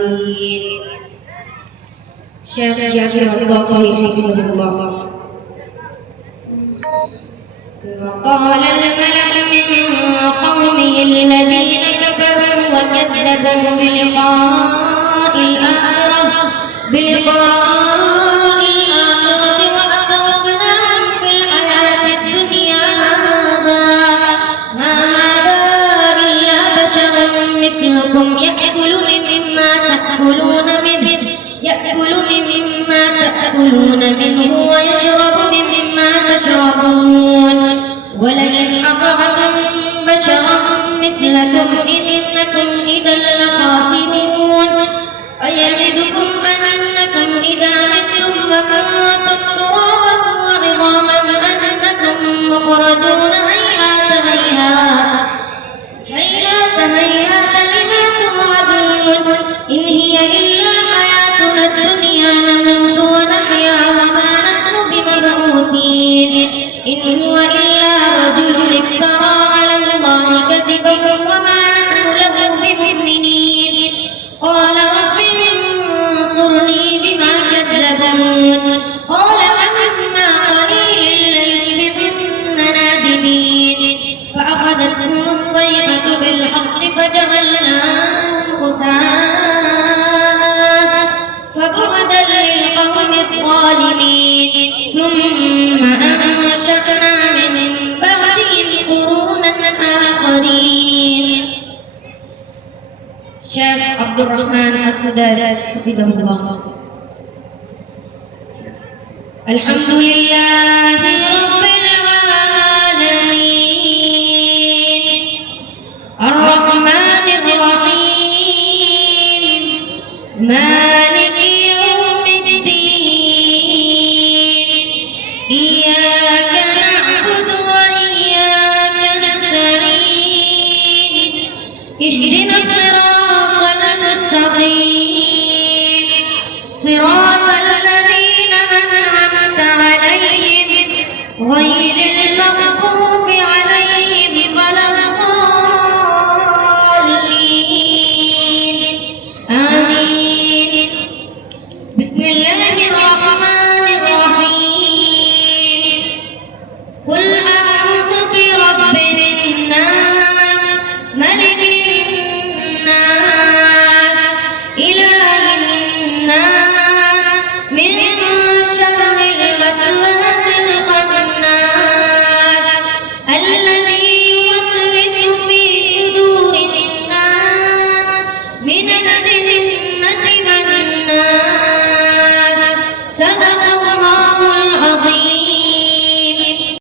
آمين. شيخ جابر الضاصري حفظه الله. وقال الملأ من قومه الذين كفروا وكذبوا بلقاء الآخرة وأترفناهم في الحياة الدنيا ما هذا إلا بشر مثلكم يأكل مما تأكلون منه ويشرب مما تشربون ولئن أطعتم بشرا مثلكم إنكم إذا لخاسرون أيعدكم أنكم إذا متم وكنتم ترابا وعظاما أنكم مخرجون هيهات لما توعدون إن هي إلا حياتنا الدنيا نموت ونحيا وما نحن بمبعوثين إن هو إلا رجل افترى على الله كذبا وما نحن له بمؤمنين قال رب انصرني بما كذبون قال عما قليل ليصبحن نادمين فأخذتهم الصيحة بالحق فجعلناهم غثاء فبعدا للقوم الظالمين ثم أنشأنا من بعدهم قرونا آخرين. شيخ عبد الرحمن السداس حفظه الله. الحمد لله رب العالمين الرحمن الرحيم مالك